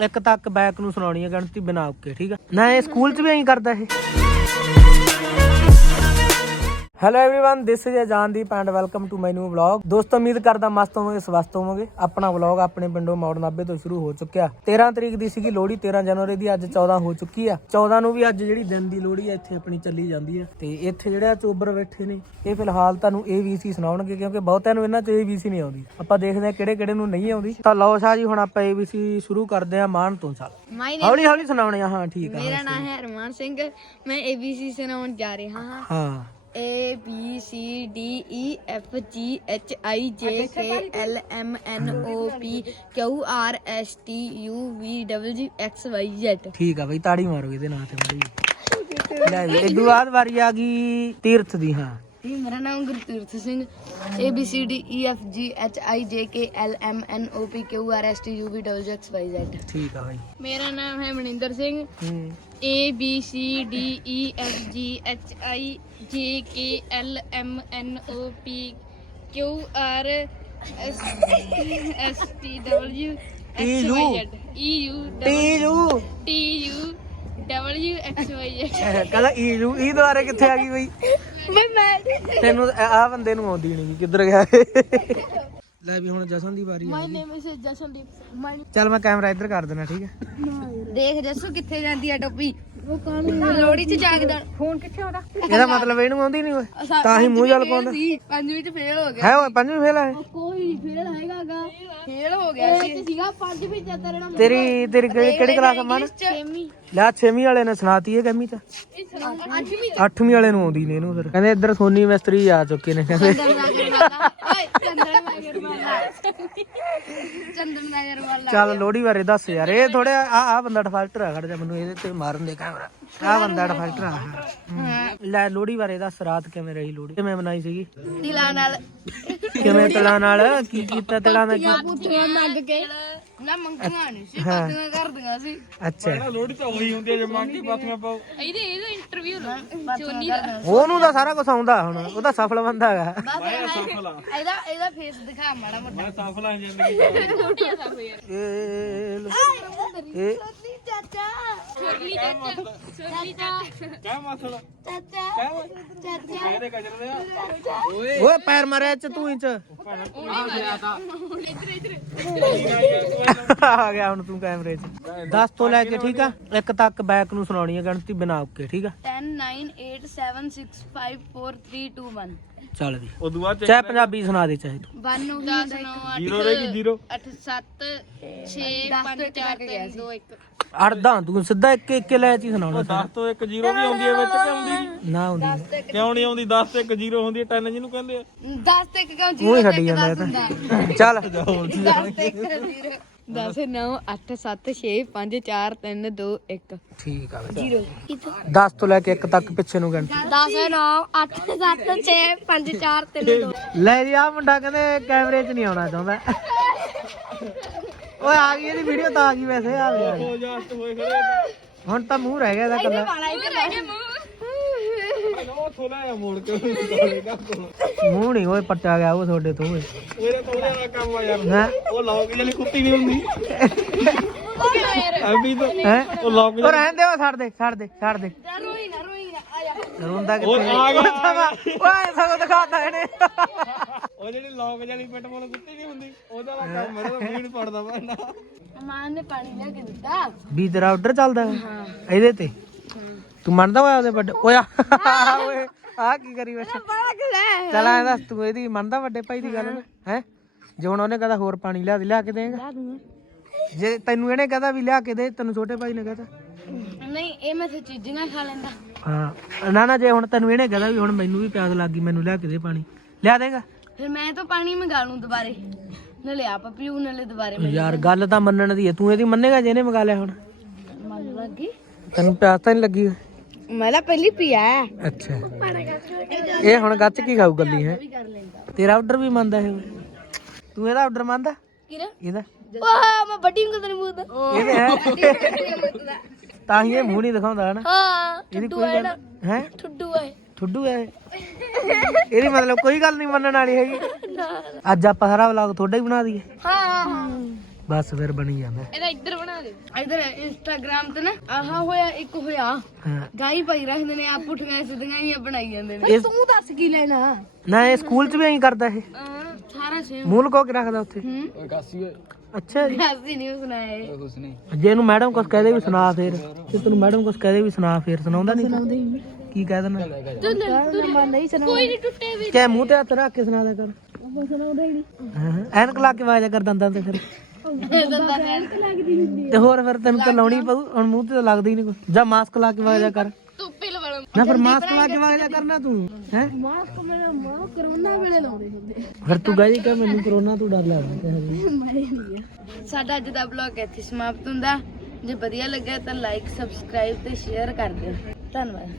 ਇੱਕ ਤੱਕ ਬੈਕ ਨੂੰ ਸੁਣਾਉਣੀ ਹੈ ਗਣਤੀ ਬਿਨਾ ਓਕੇ ਠੀਕ ਆ? ਨਾ, ਇਹ ਸਕੂਲ 'ਚ ਵੀ ਐਂ ਕਰਦਾ ਇਹ। hello everyone this is Ajandeep and welcome to my new vlog ਦੋਸਤੋ ਉਮੀਦ ਕਰਦਾ ਮਸਤ ਹੋਵੋਗੇ ਸਵਸਥ ਹੋਵੋਗੇ ਆਪਣਾ ਵਲੌਗ ਆਪਣੇ ਪਿੰਡੋਂ ਮੌੜ ਨਾਬੇ ਤੋਂ ਸ਼ੁਰੂ ਹੋ ਚੁੱਕਿਆ 13 ਤਰੀਕ ਦੀ ਸੀਗੀ ਲੋਹੜੀ 13 ਜਨਵਰੀ ਦੀ ਅੱਜ 14 ਹੋ ਚੁੱਕੀ ਆ 14 ਨੂੰ ਵੀ ਅੱਜ ਜਿਹੜੀ ਦਿਨ ਦੀ ਲੋਹੜੀ ਆ ਇੱਥੇ ਆਪਣੀ ਚੱਲੀ ਜਾਂਦੀ ਆ ਤੇ ਇੱਥੇ ਜਿਹੜੇ ਆ ਚੋਬਰ ਬੈਠੇ ਨੇ ਇਹ ਫਿਲਹਾਲ ਤੁਹਾਨੂੰ ABC ਸੁਣਾਉਣਗੇ ਕਿਉਂਕਿ ਬਹੁਤਿਆਂ ਨੂੰ ਇਹਨਾਂ 'ਚ ABC ਨਹੀਂ ਆਉਂਦੀ ਆਪਾਂ ਦੇਖਦੇ ਆ ਕਿਹੜੇ ਕਿਹੜੇ ਨੂੰ ਨਹੀਂ ਆਉਂਦੀ ਤਾਂ ਲਓ ਸ਼ਾਹ ਜੀ ਹੁਣ ਆਪਾਂ ABC ਸ਼ੁਰੂ ਕਰਦੇ ਆ ਮਾਨ ਤੋਂ ਚੱਲ ਮਾਈ ਹੌਲੀ ਹੌਲੀ ਸੁਣਾਉਣੇ ਆ ਹਾਂ ਠੀਕ ਆ ਮੇਰਾ ਨਾਮ ਹੈ ਅਰਮਾਨ ਸਿੰਘ ਮੈਂ ABC ਸੁਣਾਉਣ ਜਾ ਰਿਹਾ ਹਾਂ ਹਾਂ A B C D E F G H I J K L M N O P Q R S T U V W X Y Z ਠੀਕ ਆ ਬਈ ਤਾੜੀ ਮਾਰੋ ਇਹਦੇ ਨਾਂ ਤੇ ਮਾੜੀ ਲੈ ਇਦੋਂ ਬਾਅਦ ਵਾਰੀ ਆ ਗਈ ਤੀਰਥ ਦੀ ਹਾਂ। ਜੀ ਮੇਰਾ ਨਾਮ ਗੁਰਤੀਰਥ Singh A B C D E F G H I J K L M N O P Q R S T U V W X Y Z ਠੀਕ ਆ ਬਾਈ ਮੇਰਾ ਨਾਮ ਹੈ ਮਨਿੰਦਰ ਸਿੰਘ ਹੂੰ A B C D E F G H I J K L M N O P Q R S S T W X Y Z E U T U T ਕਹਿੰਦਾ ਈ ਦੁਆਰੇ ਕਿੱਥੇ ਆ ਗਈ ਬਈ? ਮੈਂ ਮੈਂ ਤੈਨੂੰ ਆ ਬੰਦੇ ਨੂੰ ਆਉਂਦੀ ਨਹੀਂ ਕਿੱਧਰ ਗਿਆ ਇਹ? ਲੈ ਵੀ ਹੁਣ ਜਸਨ ਦੀ ਵਾਰੀ ਆ ਮਾਈ ਨੇਮ ਇਜ਼ ਜਸਨਦੀਪ ਮਾਈ ਚੱਲ ਮੈਂ ਕੈਮਰਾ ਇੱਧਰ ਕਰ ਦੇਣਾ ਠੀਕ ਹੈ? ਦੇਖ ਜਸੂ ਕਿੱਥੇ ਜਾਂਦੀ ਆ ਟੋਪੀ। ਉਹ ਕਾਨੂੰ ਲੋੜੀ ਚ ਜਾਗਦਾ। ਫੋਨ ਕਿੱਥੇ ਆਉਂਦਾ ਇਹਦਾ ਮਤਲਬ ਇਹਨੂੰ ਆਉਂਦੀ ਨਹੀਂ ਓਏ। ਤਾਂ ਹੀ ਮੂੰਹ ਜਲ ਪਾਉਂਦਾ। ਪੰਜਵੀਂ ਚ ਫੇਲ ਹੋ ਗਿਆ। ਹੈ ਓਏ ਪੰਜਵੀਂ ਫੇਲ ਹੈ ਕੋਈ ਫੇਲ ਹੈਗਾਗਾ ਫੇਲ ਹੋ ਗਿਆ ਸੀ। ਸੀਗਾ ਪੰਜਵੀਂ ਚ ਤੇਰਾ ਤੇਰੀ ਤੇਰੀ ਕਿਹੜੀ ਕਲਾਸ ਮਨ? ਛੇਵੀਂ। ਲੈ 6ਵੀਂ ਵਾਲੇ ਨੇ ਸੁਣਾਤੀ ਹੈ ਕੈਮੀ ਚ। ਅੱਠਵੀਂ 8ਵੀਂ ਵਾਲੇ ਨੂੰ ਆਉਂਦੀ ਨੇ ਇਹਨੂੰ ਫਿਰ। ਕਹਿੰਦੇ ਇੱਧਰ ਸੋਨੀ ਮਿਸਤਰੀ ਆ ਚੁੱਕੇ ਨੇ ਕਹਿੰਦੇ। ਚੰਦਨ ਨਗਰ ਵਾਲਾ ਓਏ ਚੰਦਨ ਨਗਰ ਵਾਲਾ ਚੰਦਨ ਨਗਰ ਵਾਲਾ ਚੱਲ ਲੋੜੀ ਬਾਰੇ ਦੱਸ ਯਾਰ ਇਹ ਥੋੜੇ ਆ ਆ ਬੰਦਾ ਡਿਫਾਲਟਰ ਆ ਖੜ ਜਾ ਮੈਨੂੰ ਇਹਦੇ ਤੇ ਮਾਰਨ ਦੇ ਕੈਮਰਾ ਆ ਬੰਦਾ ਡਿਫਾਲਟਰ ਆ। ਲੈ ਲੋੜੀ ਬਾਰੇ ਦੱਸ ਰਾਤ ਕਿਵੇਂ ਰਹੀ ਲੋੜੀ ਕਿਵੇਂ ਮਨਾਈ ਸੀਗੀ? ਦਿਲਾਂ ਨਾਲ। ਕਿਵੇਂ ਤਲਾ ਨਾਲ? ਕੀ ਕੀਤਾ ਤਲਾ ਨਾਲ ਕੀ ਪੁੱਠੀਆਂ ਮੰਗ ਕੇ। ਨਾ ਮੰਗੀਆਂ ਨਹੀਂ ਸੀ ਪਾਤੀਆਂ ਕਰਦੀਆਂ ਸੀ। ਅੱਛਾ। ਇਹਦੇ ਇਹਦੇ ਇੰਟਰਵਿਊ ਚੋਨੀ ਉਹਨੂੰ ਤਾਂ ਸਾਰਾ ਕੁਝ ਆਉਂਦਾ ਹੁਣ ਉਹ ਤਾਂ ਸਫਲ ਬੰਦਾ ਹੈਗਾ। ਇਹਦਾ ਇਹਦਾ ਫੇਸ ਦਿਖਾ ਮਾੜਾ ਮੋਟਾ। ਇਹ ਲੋ- ਇਹ ਚਾਚਾ। ਛੋਟੀ ਚਾਚਾ ਛੋਟੀ ਚਾਚਾ। ਕਿਆ ਮਸਲਾ। ਚਾਚਾ। ਚਾਚਾ। ਓਏ। ਪੈਰ ਮਾਰਿਆ ਚ ਤੂੰ ਇੰਚ ਆ ਗਿਆ ਹੁਣ ਤੂੰ ਕੈਮਰੇ 'ਚ। 10 ਤੋਂ ਲੈ ਕੇ ਠੀਕ ਆ? ਇੱਕ ਤੱਕ ਬੈਕ ਨੂੰ ਸੁਣਾਉਣੀ ਹੈ ਗਣਤੀ ਬਿਨਾ ਓਕੇ ਠੀਕ ਆ? 10 9 8 7 6 5 4 3 2 1 ਚੱਲ ਵੀ ਉਦੋਂ ਬਾਅਦ ਚਾਹੇ ਪੰਜਾਬੀ ਸੁਣਾ ਦੇ ਚਾਹੇ ਤੂੰ। 1 10 9 8 0 ਰਹਿ 0 8 7 6 5 4 3 2 1 ਅੜਦਾ ਤੂੰ ਸਿੱਧਾ ਇੱਕ ਇੱਕ ਲੈ ਚ ਸੁਣਾਉਣਾ 10 ਤੋਂ 1 0 ਵੀ ਆਉਂਦੀ ਹੈ ਵਿੱਚ ਕਿ ਆਉਂਦੀ ਨਹੀਂ? ਨਾ ਹੁੰਦੀ। ਕਿਉਂ ਨਹੀਂ ਆਉਂਦੀ? 10 ਤੇ 1 0 ਹੁੰਦੀ ਹੈ 10 ਜਿਹਨੂੰ ਕਹਿੰਦੇ ਆ। 10 ਤੇ ਕਿਉਂ ਜੀ ਮੂੰਹ ਹੀ ਛੱਡੀ ਜਾਂਦਾ ਇਹ ਤਾਂ। ਚੱਲ। 10 ਤੇ 0 10 9 8 7 6 5 4 3 2 1 ਠੀਕ ਆ ਬਈ 0 10 ਤੋਂ ਲੈ ਕੇ ਇੱਕ ਤੱਕ ਪਿੱਛੇ ਨੂੰ ਗਣਤੀ 10 9 8 7 6 5 4 3 2 ਲੈ ਜੀ ਆ ਮੁੰਡਾ ਕਹਿੰਦੇ ਕੈਮਰੇ 'ਚ ਨਹੀਂ ਆਉਣਾ ਚਾਹੁੰਦਾ। ਓਏ ਆ ਗਈ ਇਹਦੀ ਵੀਡੀਓ ਤਾਂ ਆ ਗਈ ਵੈਸੇ ਆ ਹੁਣ ਤਾਂ ਮੂੰਹ ਰਹਿ ਗਿਆ ਇਹਦਾ ਕੱਲਾ ਵਾਲਾ ਇੱਧਰ ਰਹਿ ਗਿਆ ਉਹ ਥੋੜਾ ਜਿਹਾ ਮੋੜ ਕੇ। ਉਹਦੇ ਦਾ ਮੂੰਹ ਨਹੀਂ ਓਏ ਪੱਟਿਆ ਗਿਆ ਉਹ ਤੁਹਾਡੇ ਤੋਂ ਓਏ। ਉਹਦੇ ਥੋੜਾ ਜਿਹਾ ਕੰਮ ਆ ਯਾਰ। ਹੈ? ਉਹ ਲੌਕ ਜਿਹੜੀ ਕੁੱਤੀ ਨਹੀਂ ਹੁੰਦੀ। ਅਭੀ ਤਾਂ ਹੈ? ਉਹ ਲੌਕ ਉਹ ਰਹਿਣ ਦੇ ਉਹ ਛੱਡ ਦੇ ਛੱਡ ਦੇ ਛੱਡ ਦੇ। ਰੋਈ ਨਾ ਰੋਈ ਨਾ ਆ ਜਾ। ਰੋਂਦਾ ਉਹ ਕਿੱਥੇ ਆ ਗਿਆ। ਓਏ ਸਗੋਂ- ਦਿਖਾਤਾ ਇਹਨੇ। ਉਹ ਜਿਹੜੀ ਲੌਕ ਜਿਹੜੀ ਪਿੱਟਬੋਲ ਕੁੱਤੀ ਨਹੀਂ ਹੁੰਦੀ ਉਹਦਾ ਦਾ ਕੰਮ ਮੇਰੇ ਤਾਂ ਮੂੰਹ ਪੜਦਾ ਪੈਣਾ ਮਾਂ ਨੇ। ਪਾਣੀ ਲਿਆ ਕੇ ਦਿੱਤਾ। ਵੀ ਤੇਰਾ ਆਰਡਰ ਚੱਲਦਾ ਹੈ? ਇਹਦੇ ਤੇ? ਤੂੰ ਮੰਨਦਾ ਓਏ ਉਹਦੇ ਵੱਡੇ? ਓਏ ਆ ਓਏ ਆ ਕੀ ਕਰੀ ਲੈ ਚੱਲ ਐ ਦੱਸ ਤੂੰ ਇਹਦੀ ਮੰਨਦਾ ਵੱਡੇ ਭਾਈ ਦੀ ਗੱਲ? ਹੈ। ਜੇ ਹੁਣ ਉਹਨੇ ਕਹਦਾ ਹੋਰ ਪਾਣੀ ਲਿਆ ਦੇ ਲਿਆ ਕੇ ਦੇਗਾ? ਜੇ ਤੈਨੂੰ ਇਹਨੇ ਕਹਦਾ ਵੀ ਲਿਆ ਕੇ ਦੇ ਤੈਨੂੰ ਛੋਟੇ ਭਾਈ ਨੇ ਕਹਤਾ? ਨਹੀਂ ਇਹ ਮੈਂ ਤੇ ਚੀਜ਼ਾਂ ਖਾ ਲੈਂਦਾ। ਹਾਂ। ਨਾ ਨਾ ਜੇ ਹੁਣ ਤੈਨੂੰ ਇਹਨੇ ਕਹਦਾ ਵੀ ਹੁਣ ਮੈਨੂੰ ਵੀ ਪਿਆਸ ਲੱਗ ਗਈ ਮੈਨੂੰ ਲਿਆ ਕੇ ਦੇ ਪਾਣੀ। ਲਿਆ ਦੇਗਾ? ਫਿਰ ਮੈਂ ਤਾਂ ਪਾਣੀ ਮੰਗਾ ਲੂੰ ਦੁਬਾਰੇ। ਨਲੇ ਆਪ ਪੀਊ ਨਲੇ ਦੁਬਾਰੇ ਯਾਰ ਗੱਲ ਤਾਂ ਮੰਨਣ ਦੀ ਹੈ। ਤੂੰ ਇਹਦੀ ਮੰਨੇਗਾ ਜੇ ਇਹਨੇ ਮੰਗਾ ਲਿਆ ਹੁਣ? ਲੱਗੀ। ਤੈਨੂੰ ਪਿਆਸ ਤਾਂ ਨਹੀਂ ਲੱਗੀ? ਮੈਂ ਤਾਂ ਪਹਿਲੀ ਪੀਆ ਅੱਛਾ। ਇਹ ਹੁਣ ਗੱਚ ਕੀ ਖਾਊ ਗੱਲੀ ਹੈ? ਤੇਰਾ ਆਰਡਰ ਵੀ ਮੰਨਦਾ ਇਹ ਤੂੰ ਇਹਦਾ ਆਰਡਰ ਮੰਨਦਾ? ਕਿਰਾ ਇਹਦਾ? ਵਾਹ ਮੈਂ ਵੱਡੀ ਉਂਗਲ ਤੇ ਨਹੀਂ ਬੋਲਦਾ ਇਹਦੇ ਹੈ। ਤਾਂ ਹੀ ਇਹ ਮੂੰਹ ਨਹੀਂ ਦਿਖਾਉਂਦਾ ਹਨਾ? ਹਾਂ ਇਹਦੀ ਕੋਈ ਗੱਲ ਹੈ? ਠੁੱਡੂ ਹੈ ਠੁੱਡੂ ਹੈ ਇਹ। ਇਹਦੀ ਮਤਲਬ ਕੋਈ ਗੱਲ ਨਹੀਂ ਮੰਨਣ ਵਾਲੀ ਹੈਗੀ। ਅੱਜ ਆਪਾਂ ਸਾਰਾ ਵਲੌਗ ਤੁਹਾਡਾ ਹੀ ਬਣਾ ਦਈਏ। ਹਾਂ। ਬਸ ਫਿਰ ਬਣੀ ਜਾਂਦਾ ਇਹਦਾ ਇੱਧਰ ਬਣਾ ਦੇ। ਇੱਧਰ ਇੰਸਟਾਗ੍ਰਾਮ ਤੇ ਨਾ ਆਹਾ ਹੋਇਆ ਇੱਕ ਹੋਇਆ। ਹਾਂ। ਗਾਈ ਪਾਈ ਰੱਖਦੇ ਨੇ ਆ ਪੁੱਠੀਆਂ ਸਿੱਧੀਆਂ ਹੀ ਬਣਾਈ ਜਾਂਦੇ ਨੇ। ਤੂੰ ਦੱਸ ਕੀ ਲੈਣਾ? ਨਾ ਇਹ ਸਕੂਲ 'ਚ ਵੀ ਐਂ ਕਰਦਾ ਇਹ। ਸਾਰਾ ਸੇਮ। ਮੂਲ ਕੋ ਕੇ ਰੱਖਦਾ ਉੱਥੇ। ਹੂੰ। ਓਏ ਕਾਸੀ ਓਏ। ਅੱਛਾ ਜੀ। ਅਸੀਂ ਨਹੀਂ ਸੁਣਾਏ ਕੁਛ ਨਹੀਂ। ਜੇ ਇਹਨੂੰ ਮੈਡਮ ਕੁਝ ਕਹਦੇ ਵੀ ਸੁਣਾ ਫੇਰ। ਜੇ ਤੈਨੂੰ ਮੈਡਮ ਕੁਝ ਕਹਦੇ ਵੀ ਸੁਣਾ ਫੇਰ ਸੁਣਾਉਂਦਾ ਨਹੀਂ। ਤੂੰ? ਕੀ ਕਹਿ ਦੇਣਾ? ਨਹੀਂ ਸੁਣਾ ਕੋਈ ਨਹੀਂ ਟੁੱਟੇ ਵੀ। ਕਿ ਮੂੰਹ ਤੇ ਹੱਥ ਰੱਖ ਕੇ ਸੁਣਾ ਦਿਆ ਕਰ। ਸੁਣਾਉਂਦਾ ਹੀ ਹਾਂ ਐਨਕ ਲਾ ਕੇ ਆਵਾਜ਼ ਕਰ ਦੰਦਾਂ ਤੇ ਫਿਰ। ਤੇ ਹੋਰ ਫਿਰ ਤੈਨੂੰ ਤਾਂ ਲਾਉਣੀ ਪਊ ਹੁਣ ਮੂੰਹ ਤੇ ਤਾਂ ਲੱਗਦਾ ਹੀ ਨਹੀਂ ਕੁਝ ਜਾਂ ਮਾਸਕ ਲਾ ਕੇ ਆਵਾਜ਼ ਕਰ। ਤੂੰ ਪਿਲ ਵਾਲਾ ਨਾ ਫਿਰ ਮਾਸਕ ਲਾ ਕੇ ਆਵਾਜ਼ ਕਰਨਾ ਤੂੰ ਹੈ? ਮਾਸਕ ਮੇਰੇ ਮਾਂ ਕਰੋਨਾ ਵੇਲੇ ਲਾਉਂਦੇ ਹੁੰਦੇ। ਫਿਰ ਤੂੰ ਗਾਜੀ ਕਿ ਮੈਨੂੰ ਕਰੋਨਾ ਤੋਂ ਡਰ ਲੱਗਦਾ ਹੈ ਸਾਡਾ ਅੱਜ ਦਾ ਵਲੌਗ ਇੱਥੇ ਸਮਾਪਤ ਹੁੰਦਾ। ਜੇ ਵਧੀਆ ਲੱਗਿਆ ਤਾਂ ਲਾਈਕ ਸਬਸਕ੍ਰਾਈਬ ਤੇ ਸ਼ੇਅਰ ਕਰ ਦਿਓ। ਧੰਨਵਾਦ।